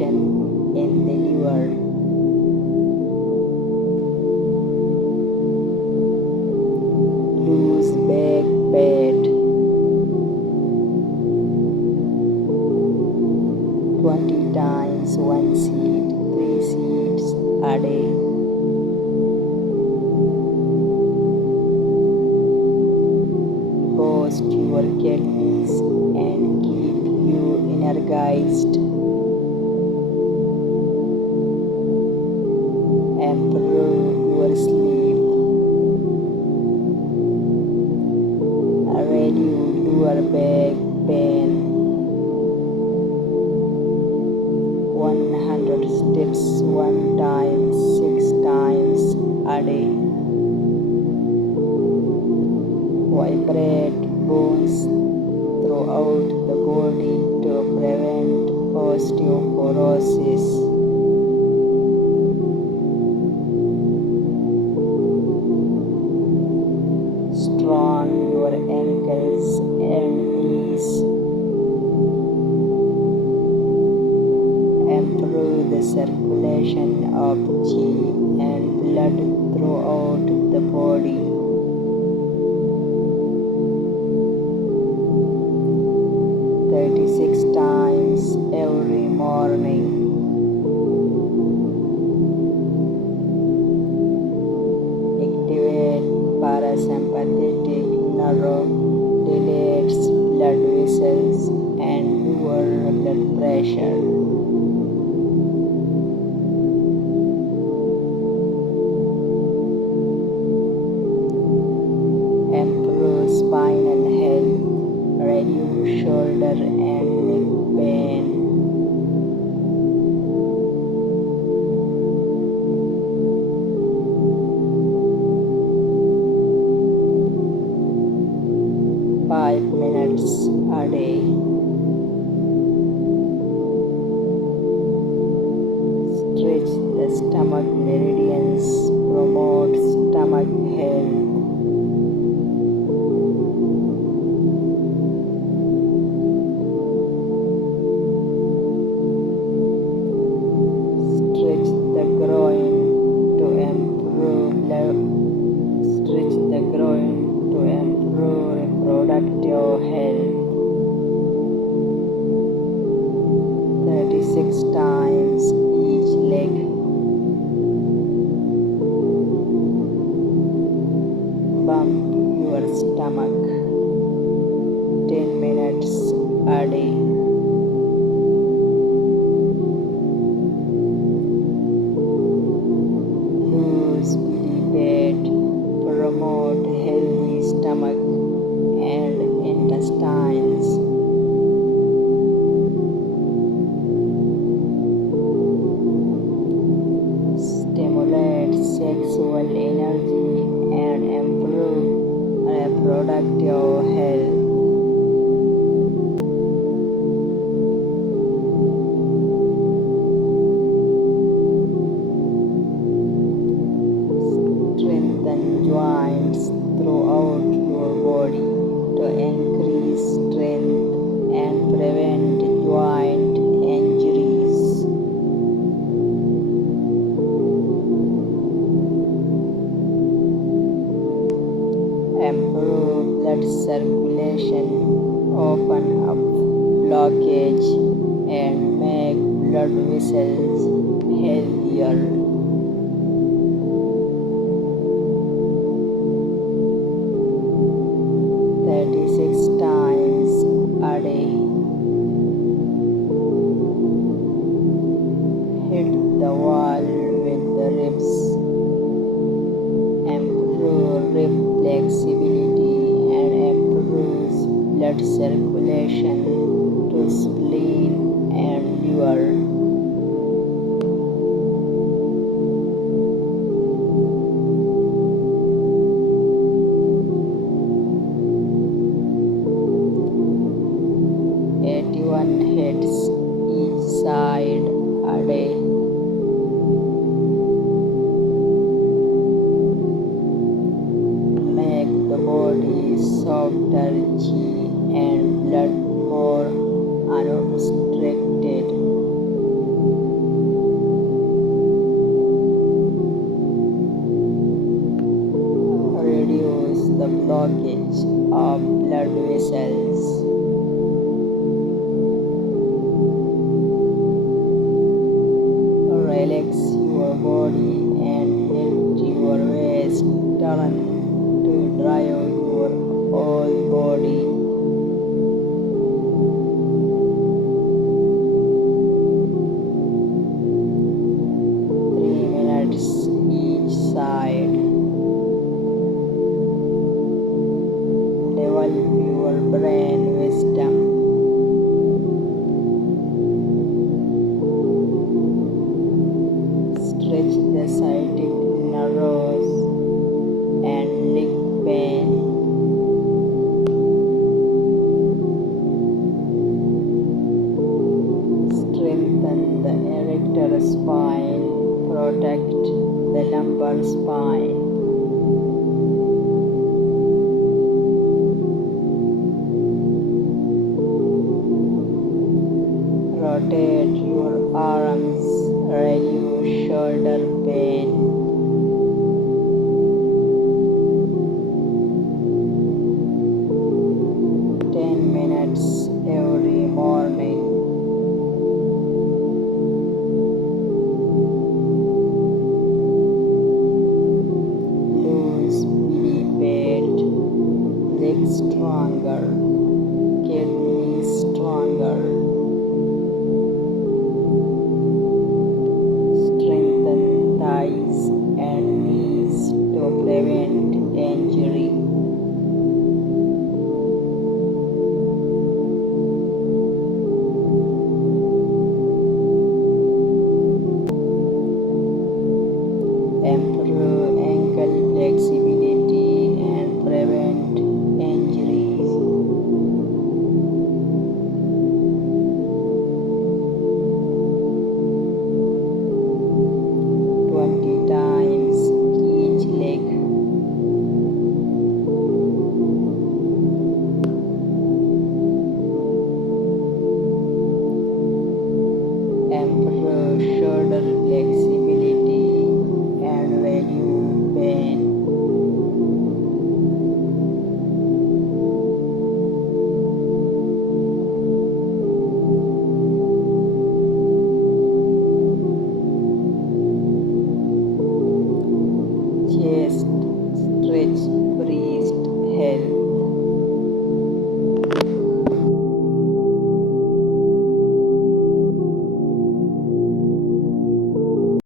circulation in the liver. Lose back fat. 20 times 1 seed, 3 seeds a day. Boost your kidneys and keep you energized. Improve your sleep. Reduce lower back pain. 100 steps 1 time 6 times a day. Vibrate bones throughout the body to prevent osteoporosis. Strong your ankles and knees. Improve the circulation of Qi and blood throughout the body. 36 times every morning. Activate parasympathetic nerve, dilates blood vessels and lower blood pressure. Improve spinal health, reduce shoulder and neck pain. Five minutes a day. Stretch the stomach meridians, promote stomach health. Stretch the groin to improve reproductive health. 36 times each leg. Bump your stomach 10 minutes a day. Lose belly fat, promote healthy stomach and intestines. Stimulate sexual energy and improve reproductive health. Strengthen joints throughout your body to increase strength and prevent joint injuries. Improve blood circulation, open up blockage and make blood vessels healthier. 36 times a day. Hit the wall with the ribs. Improve rib flexibility and improves blood circulation to spleen and liver. Hits each side a day. Make the body softer, Qi and blood more unobstructed. the blockage of blood vessels. Relax your body and let your waist turn to drive your whole body. 3 minutes each side. Develop your brain